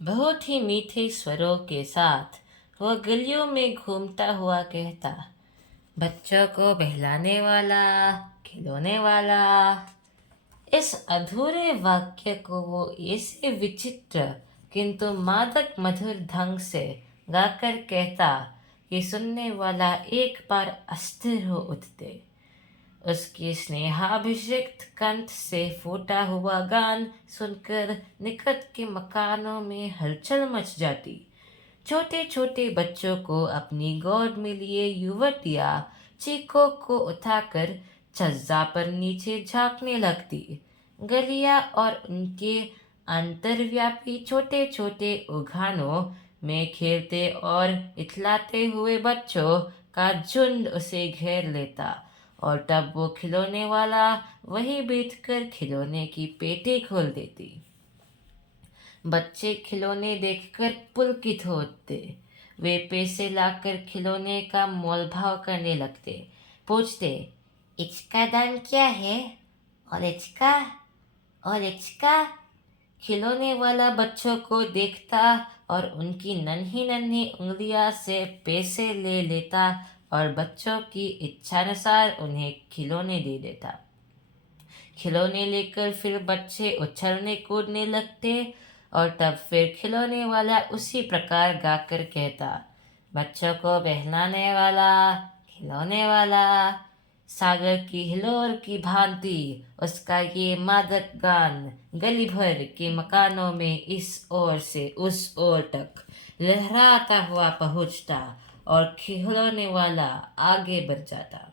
बहुत ही मीठे स्वरों के साथ वह गलियों में घूमता हुआ कहता, बच्चों को बहलाने वाला, खिलौने वाला। इस अधूरे वाक्य को वो ऐसे विचित्र किंतु मादक मधुर ढंग से गाकर कहता कि सुनने वाला एक बार अस्थिर हो उठते। उसकी स्नेहाभिषिक्त कंठ से फूटा हुआ गान सुनकर निकट के मकानों में हलचल मच जाती। छोटे छोटे बच्चों को अपनी गोद में लिए युवतियाँ चीखों को उठाकर छज्जा पर नीचे झांकने लगती। गलियाँ और उनके अंतर्व्यापी छोटे छोटे उद्यानों में खेलते और इतलाते हुए बच्चों का झुंड उसे घेर लेता और तब वो खिलौने वाला वहीं बैठकर खिलौने की पेटी खोल देती। बच्चे खिलौने देखकर पुलकित होते। वे पैसे लाकर खिलौने का मोलभाव करने लगते। पूछते, इसका दाम क्या है? और इसका? और इसका? खिलौने वाला बच्चों को देखता और उनकी नन्ही नन्ही उंगलियां से पैसे ले लेता और बच्चों की इच्छानुसार उन्हें खिलौने दे देता। खिलौने लेकर फिर बच्चे उछलने कूदने लगते और तब फिर खिलौने वाला उसी प्रकार गाकर कहता, बच्चों को बहलाने वाला, खिलौने वाला। सागर की हिलोर की भांति उसका ये मादक गान गली भर के मकानों में इस ओर से उस ओर तक लहराता हुआ पहुंचता और खिलौने वाला आगे बढ़ जाता।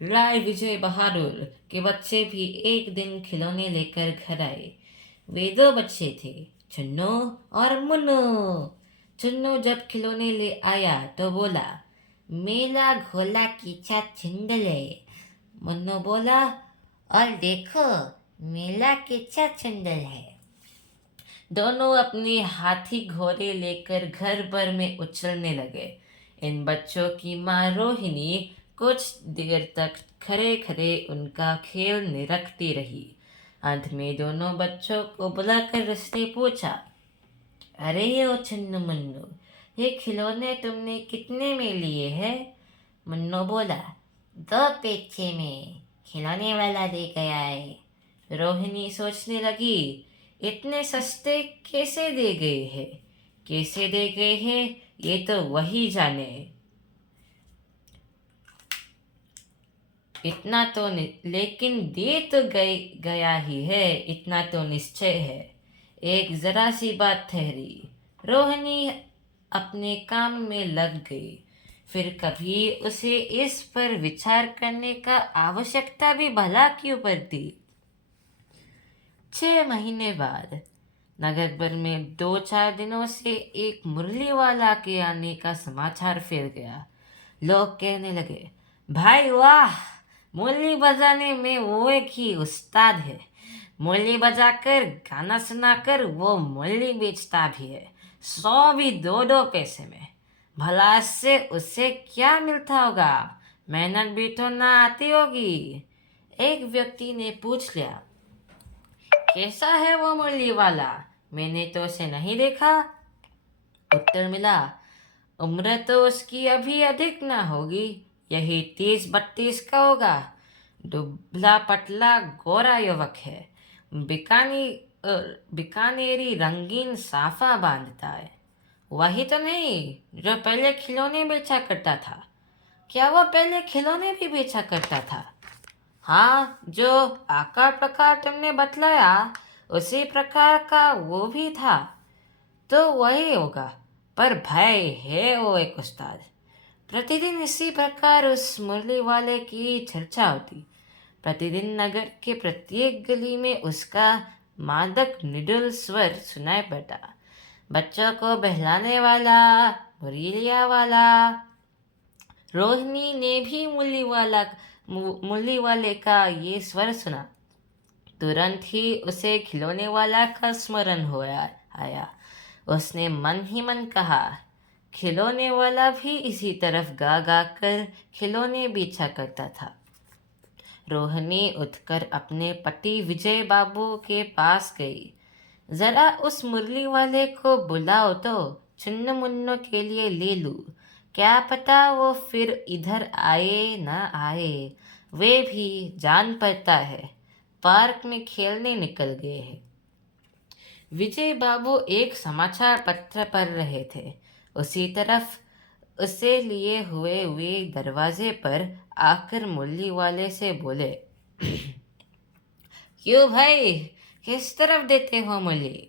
राय विजय बहादुर के बच्चे भी एक दिन खिलौने लेकर घर आए। वे दो बच्चे थे, चुन्नू और मुन्नू। चुन्नू जब खिलौने ले आया तो बोला, मेला घोला कीचा छिंदले। मुन्नू बोला, और देखो मेला कीचा छिंदल है। दोनों अपने हाथी घोड़े लेकर घर भर में उछलने लगे। इन बच्चों की माँ रोहिणी कुछ देर तक खड़े खड़े उनका खेल निरखती रही। अंत में दोनों बच्चों को बुलाकर उसने पूछा, अरे यो छन्नू मुन्नू, ये खिलौने तुमने कितने में लिए हैं? मुन्नू बोला, 2 पैसे में, खिलौने वाला दे गया है। रोहिणी सोचने लगी, इतने सस्ते कैसे दे गए हैं? कैसे दे गए हैं ये तो वही जाने। इतना तो लेकिन दे तो गया ही है, इतना तो निश्चय है। एक जरा सी बात ठहरी। रोहिणी अपने काम में लग गई। फिर कभी उसे इस पर विचार करने का आवश्यकता भी भला क्यों पड़ती। 6 महीने बाद नगर भर में 2-4 दिनों से एक मुरली वाला के आने का समाचार फैल गया। लोग कहने लगे, भाई वाह, मुरली बजाने में वो एक ही उस्ताद है। मुरली बजाकर गाना सुनाकर वो मुरली बेचता भी है, 100 भी 2-2 पैसे में। भला से उसे क्या मिलता होगा? मेहनत भी तो ना आती होगी। एक व्यक्ति ने पूछ लिया, कैसा है वो मुरली वाला? मैंने तो उसे नहीं देखा। उत्तर मिला, उम्र तो उसकी अभी अधिक ना होगी, यही 30-32 का होगा। दुबला पतला गोरा युवक है। बिकानी बीकानेरी रंगीन साफा बांधता है। वही तो नहीं जो पहले खिलौने बेचा करता था? क्या वो पहले खिलौने भी बेचा करता था? हाँ, जो आकार प्रकार तुमने बतलाया उसी प्रकार का वो भी था। तो वही होगा, पर भय है वो एक उस्ताद। प्रतिदिन इसी प्रकार उस मुरली वाले की चर्चा होती। प्रतिदिन नगर के प्रत्येक गली में उसका मादक निडुल स्वर सुनाई पड़ता, बच्चों को बहलाने वाला, मुरलिया वाला। रोहिणी ने भी मुरली वाले का ये स्वर सुना। तुरंत ही उसे खिलौने वाला का स्मरण हो आया। उसने मन ही मन कहा, खिलौने वाला भी इसी तरफ गा गा कर खिलौने बेचा करता था। रोहिणी उठकर अपने पति विजय बाबू के पास गई। जरा उस मुरली वाले को बुलाओ तो चुन्नू मुन्नू के लिए ले लूं। क्या पता वो फिर इधर आए न आए। वे भी जान पड़ता है पार्क में खेलने निकल गए हैं। विजय बाबू एक समाचार पत्र पढ़ रहे थे। उसी तरफ उसे लिए हुए वे दरवाजे पर आकर मुरली वाले से बोले, क्यों भाई, किस तरफ देते हो मुरली?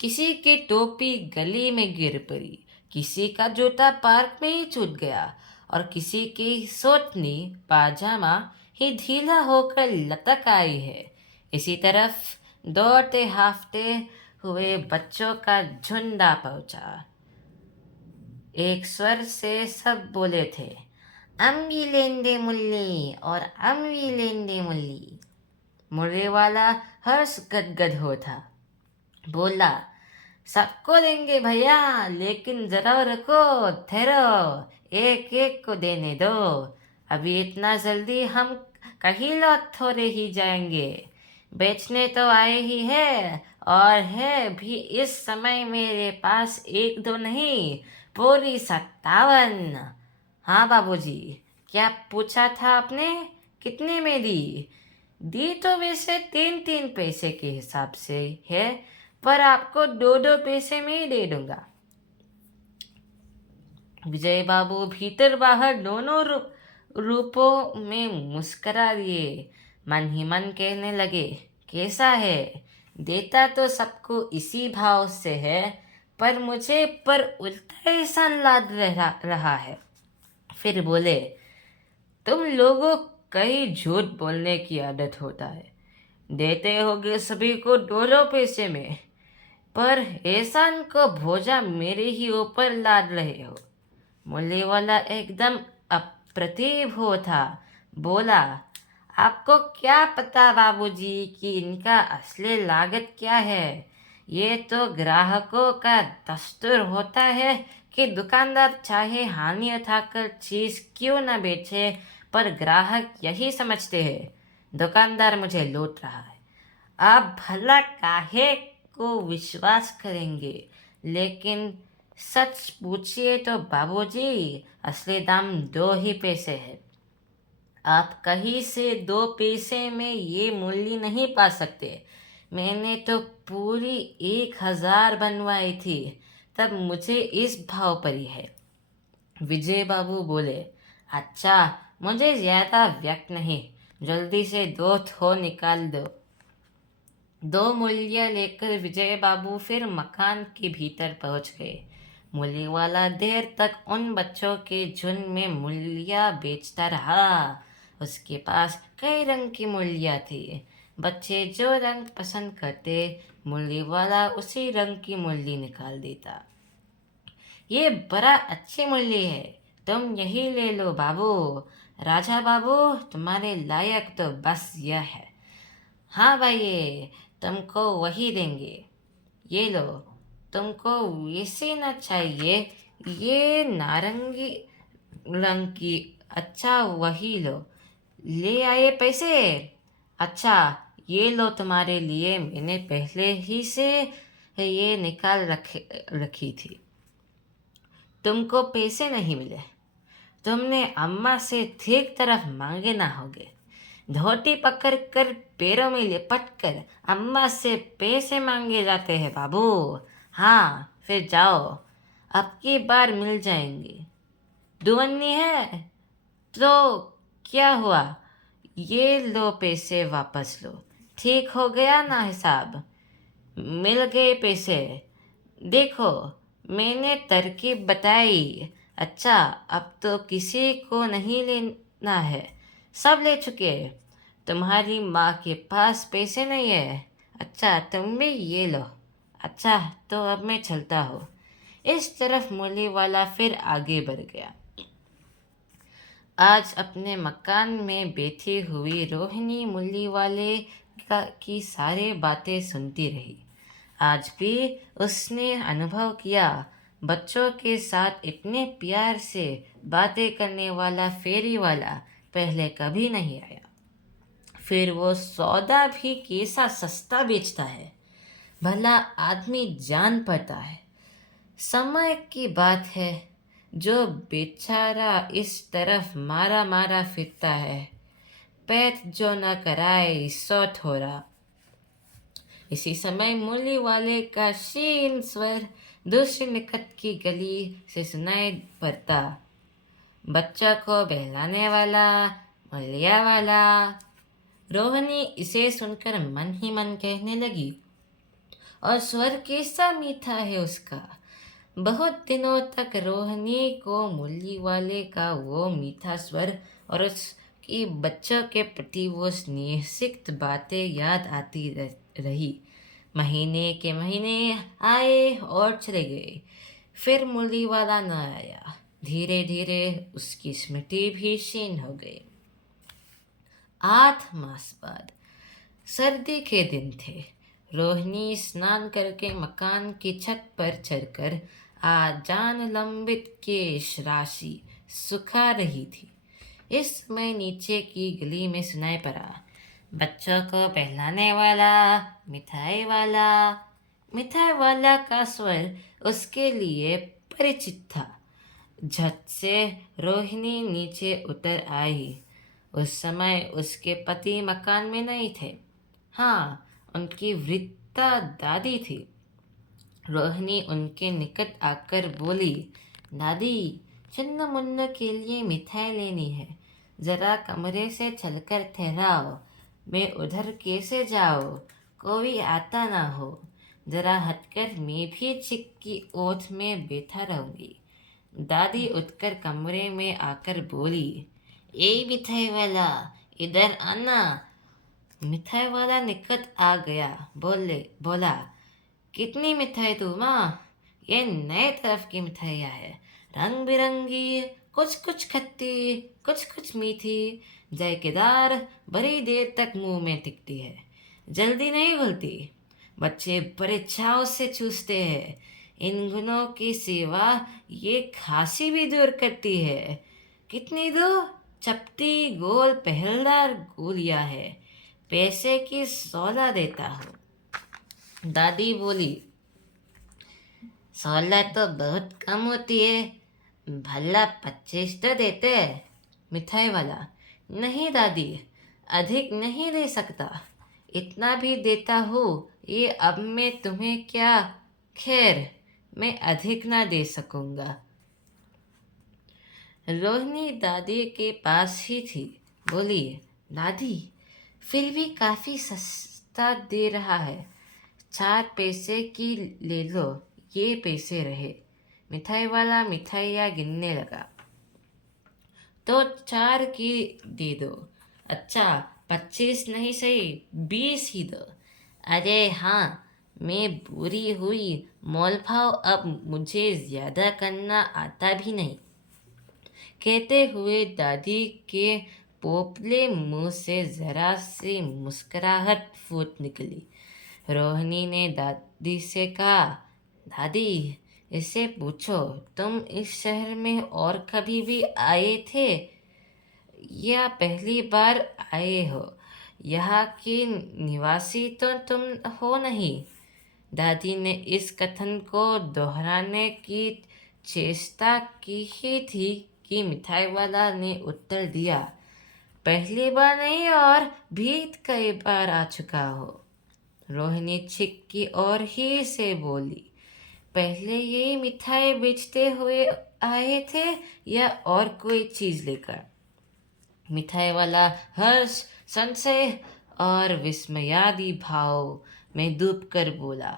किसी की टोपी गली में गिर पड़ी, किसी का जूता पार्क में ही छूट गया और किसी की सोटनी पाजामा ही ढीला होकर लटक आई है। इसी तरफ दौड़ते हाफते हुए बच्चों का झुंड आ पहुंचा। एक स्वर से सब बोले थे, अम्बी लेंदे मुल्ली और अम्बी लेंदे मुल्ली। मुर्रे वाला हर्ष गदगद हो था। बोला, सबको देंगे भैया, लेकिन जरा रुको, ठहरो, एक एक को देने दो। अभी इतना जल्दी हम कहीं लौट थोड़े ही जाएंगे। बेचने तो आए ही है, और है भी इस समय मेरे पास एक दो नहीं, पूरी 57। हाँ बाबूजी, क्या पूछा था आपने? कितने में दी? दी तो वैसे 3-3 पैसे के हिसाब से है, पर आपको 2-2 पैसे में ही दे दूंगा। विजय बाबू भीतर बाहर दोनों रूपों में मुस्करा दिए। मन ही मन कहने लगे, कैसा है? देता तो सबको इसी भाव से है, पर मुझे पर उल्टा एहसान लाद रहा है। फिर बोले, तुम लोगों कहीं झूठ बोलने की आदत होता है। देते होगे सभी को 2-2 पैसे में, पर एहसान को भोजा मेरे ही ऊपर लाद रहे हो। मुल्ले वाला एकदम अप्रतिभ हो था। बोला, आपको क्या पता बाबूजी कि इनका असली लागत क्या है? ये तो ग्राहकों का दस्तूर होता है कि दुकानदार चाहे हानि उठाकर चीज क्यों न बेचे, पर ग्राहक यही समझते हैं दुकानदार मुझे लूट रहा है। आप भला काहे को विश्वास करेंगे? लेकिन सच पूछिए तो बाबूजी, असली दाम 2 ही पैसे है। आप कहीं से 2 पैसे में ये मूल्य नहीं पा सकते। मैंने तो पूरी 1000 बनवाई थी, तब मुझे इस भाव पर ही है। विजय बाबू बोले, अच्छा, मुझे ज्यादा व्यक्त नहीं, जल्दी से 2 थो निकाल दो। 2 मूल्य लेकर विजय बाबू फिर मकान के भीतर पहुंच गए। मूली वाला देर तक उन बच्चों के झुंड में मूलियाँ बेचता रहा। उसके पास कई रंग की मूलियाँ थी। बच्चे जो रंग पसंद करते, मूली वाला उसी रंग की मूली निकाल देता। ये बड़ा अच्छी मूली है, तुम यही ले लो बाबू। राजा बाबू, तुम्हारे लायक तो बस यह है। हाँ भाई, तुमको वही देंगे। ये लो, तुमको वैसे ना चाहिए, ये नारंगी रंग की, अच्छा वही लो। ले आए पैसे? अच्छा, ये लो तुम्हारे लिए, मैंने पहले ही से ये निकाल रखी थी। तुमको पैसे नहीं मिले, तुमने अम्मा से ठीक तरफ मांगे ना होगे। धोती पकड़ कर पैरों में लिपट कर अम्मा से पैसे मांगे जाते हैं बाबू। हाँ, फिर जाओ, अब की बार मिल जाएंगे। दुवन्नी है तो क्या हुआ? ये लो पैसे, वापस लो। ठीक हो गया ना हिसाब? मिल गए पैसे। देखो, मैंने तरकीब बताई। अच्छा, अब तो किसी को नहीं लेना है, सब ले चुके। तुम्हारी माँ के पास पैसे नहीं है? अच्छा, तुम भी ये लो। अच्छा, तो अब मैं चलता हूँ। इस तरफ मूली वाला फिर आगे बढ़ गया। आज अपने मकान में बैठी हुई रोहिणी मूली वाले की सारी बातें सुनती रही। आज भी उसने अनुभव किया, बच्चों के साथ इतने प्यार से बातें करने वाला फेरी वाला पहले कभी नहीं आया। फिर वो सौदा भी कैसा सस्ता बेचता है। भला आदमी जान पड़ता है। समय की बात है, जो बेचारा इस तरफ मारा मारा फिरता है, पैठ जो न कराए सो थोड़ा। इसी समय मूली वाले का क्षीण स्वर दूसरी निकट की गली से सुनाई पड़ता। बच्चा को बहलाने वाला, मलिया वाला। रोहिणी इसे सुनकर मन ही मन कहने लगी, और स्वर कैसा मीठा है उसका। बहुत दिनों तक रोहिणी को मूली वाले का वो मीठा स्वर और उसकी बच्चों के प्रति वो स्नेहसिक्त बातें याद आती रही। महीने के महीने आए और चले गए, फिर मूली वाला न आया। धीरे धीरे उसकी स्मृति भी क्षीण हो गई। 8 मास बाद सर्दी के दिन थे। रोहिणी स्नान करके मकान की छत पर चढ़कर आजान लंबित केश राशि सुखा रही थी। इस समय नीचे की गली में सुनाई पड़ा, बच्चों को बहलाने वाला, मिठाई वाला। मिठाई वाला का स्वर उसके लिए परिचित था। झट से रोहिणी नीचे उतर आई। उस समय उसके पति मकान में नहीं थे। हाँ, उनकी वृद्धा दादी थी। रोहिणी उनके निकट आकर बोली, दादी, चिन्न मुन्न के लिए मिठाई लेनी है। जरा कमरे से चलकर ठहराओ। मैं उधर कैसे जाऊँ? कोई आता ना हो। जरा हटकर मैं भी चिक की ओट में बैठा रहूंगी। दादी उठकर कमरे में आकर बोली, ए मिठाई वाला, इधर आना। मिठाई वाला निकट आ गया। बोला, कितनी मिठाई तू माँ? ये नए तरफ की मिठाइयाँ है, रंग बिरंगी, कुछ कुछ खट्टी, कुछ कुछ मीठी, जायकेदार, बड़ी देर तक मुंह में टिकती है, जल्दी नहीं घुलती। बच्चे बड़े चाव से चूसते हैं। इन गुणों की सेवा ये खांसी भी दूर करती है। कितनी दो? चपटी गोल पहलदार गोलियां है। पैसे की 16 देता हूँ। दादी बोली, 16 तो बहुत कम होती है, भला 25 तो देते। मिठाई वाला, नहीं दादी, अधिक नहीं दे सकता। इतना भी देता हूँ, ये अब मैं तुम्हें क्या। खैर, मैं अधिक ना दे सकूंगा। रोहिणी दादी के पास ही थी। बोली, दादी, फिर भी काफी सस्ता दे रहा है। 4 पैसे की ले लो, ये पैसे रहे। मिठाई वाला मिठाइयाँ गिनने लगा। तो 4 की दे दो। अच्छा, 25 नहीं सही, 20 ही दो। अरे हाँ, मैं बुरी हुई, मोल भाव अब मुझे ज्यादा करना आता भी नहीं। कहते हुए दादी के पोपले मुंह से जरा सी मुस्कुराहट फूट निकली। रोहिणी ने दादी से कहा, दादी, इसे पूछो, तुम इस शहर में और कभी भी आए थे या पहली बार आए हो? यहाँ की निवासी तो तुम हो नहीं। दादी ने इस कथन को दोहराने की चेष्टा की ही थी कि मिठाई वाला ने उत्तर दिया, पहली बार नहीं और भी कई बार आ चुका हो। रोहिणी छिक की ओर ही से बोली, पहले यही मिठाई बेचते हुए आए थे या और कोई चीज लेकर? मिठाई वाला हर्ष, संशय और विस्मयादि भाव में डूब कर बोला,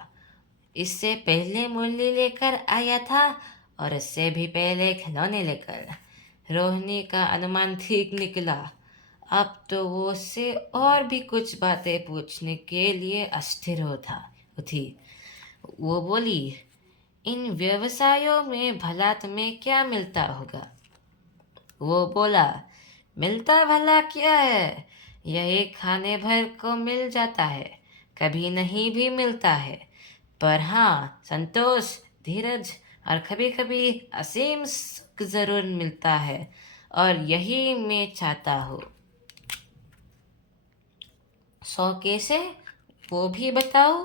इससे पहले मुरली लेकर आया था और इससे भी पहले खिलौने लेकर। रोहिणी का अनुमान ठीक निकला। अब तो वो उससे और भी कुछ बातें पूछने के लिए अस्थिर थी। वो बोली, इन व्यवसायों में भला तुम्हें क्या मिलता होगा? वो बोला, मिलता भला क्या है, यही खाने भर को मिल जाता है, कभी नहीं भी मिलता है। पर हाँ, संतोष, धीरज और कभी कभी असीम सुख जरूर मिलता है, और यही मैं चाहता हूँ। 100 कैसे, वो भी बताओ?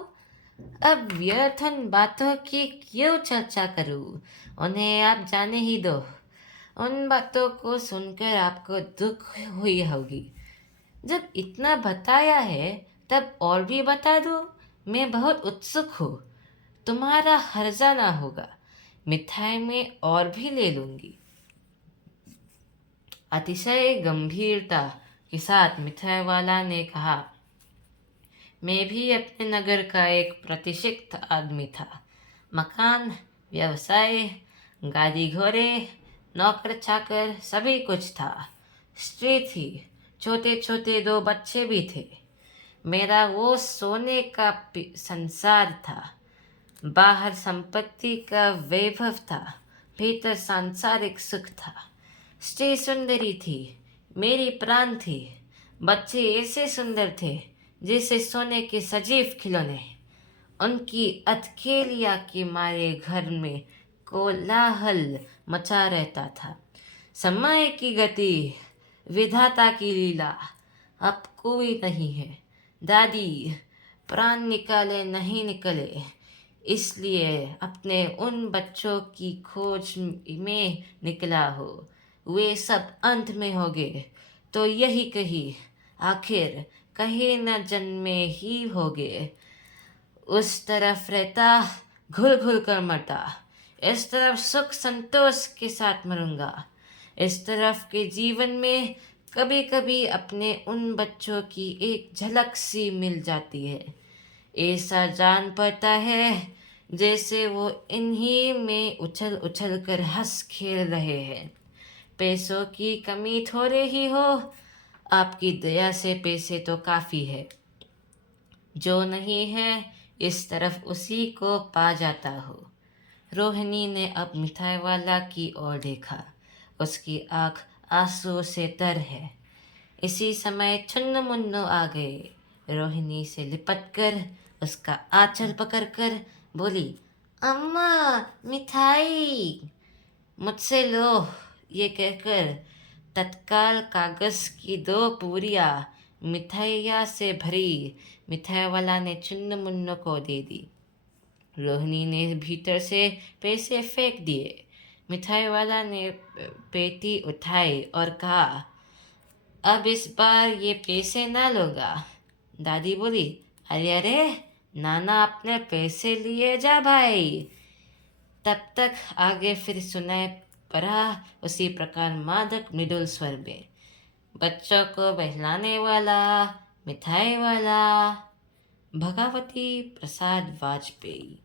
अब व्यर्थ उन बातों की क्यों चर्चा करूं? उन्हें आप जाने ही दो। उन बातों को सुनकर आपको दुख हुई होगी। जब इतना बताया है तब और भी बता दो। मैं बहुत उत्सुक हूँ। तुम्हारा हर्जा ना होगा। मिठाई में और भी ले लूंगी। अतिशय गंभीरता के साथ मिठाई वाला ने कहा, मैं भी अपने नगर का एक प्रतिष्ठित आदमी था। मकान, व्यवसाय, गाड़ी घोड़े, नौकर चाकर सभी कुछ था। स्त्री थी, छोटे छोटे दो बच्चे भी थे। मेरा वो सोने का संसार था। बाहर संपत्ति का वैभव था, भीतर सांसारिक सुख था। स्त्री सुंदरी थी, मेरी प्राण थी। बच्चे ऐसे सुंदर थे जैसे सोने के सजीव खिलौने। उनकी अतखेलिया के मारे घर में कोलाहल मचा रहता था। समय की गति, विधाता की लीला, अब कोई नहीं है। दादी, प्राण निकाले नहीं निकले, इसलिए अपने उन बच्चों की खोज में निकला हो। वे सब अंत में हो गए तो यही कही, आखिर कहीं न जन्मे ही हो गए। उस तरफ रहता, घुल घुल कर मरता। इस तरफ सुख संतोष के साथ मरूंगा। इस तरफ के जीवन में कभी कभी अपने उन बच्चों की एक झलक सी मिल जाती है। ऐसा जान पड़ता है जैसे वो इन्हीं में उछल उछल कर हंस खेल रहे हैं। पैसों की कमी थोड़े ही हो, आपकी दया से पैसे तो काफ़ी है। जो नहीं है इस तरफ उसी को पा जाता हो। रोहिणी ने अब मिठाई वाला की ओर देखा। उसकी आंख आंसू से तर है। इसी समय छुन्नु मुन्नु आ गए। रोहिणी से लिपट कर उसका आंचल पकड़कर बोली, अम्मा, मिठाई मुझसे लो। ये कहकर तत्काल कागज की दो पूरियां मिठाइया से भरी मिठाई वाला ने चुन्नु मुन्नु को दे दी। रोहिणी ने भीतर से पैसे फेंक दिए। मिठाई वाला ने पेटी उठाई और कहा, अब इस बार ये पैसे ना लूंगा। दादी बोली, अरे अरे, नाना अपने पैसे लिए जा भाई। तब तक आगे फिर सुनाई पड़ा उसी प्रकार मादक मृदुल स्वर में, बच्चों को बहलाने वाला, मिठाई वाला। भगावती प्रसाद वाजपेयी।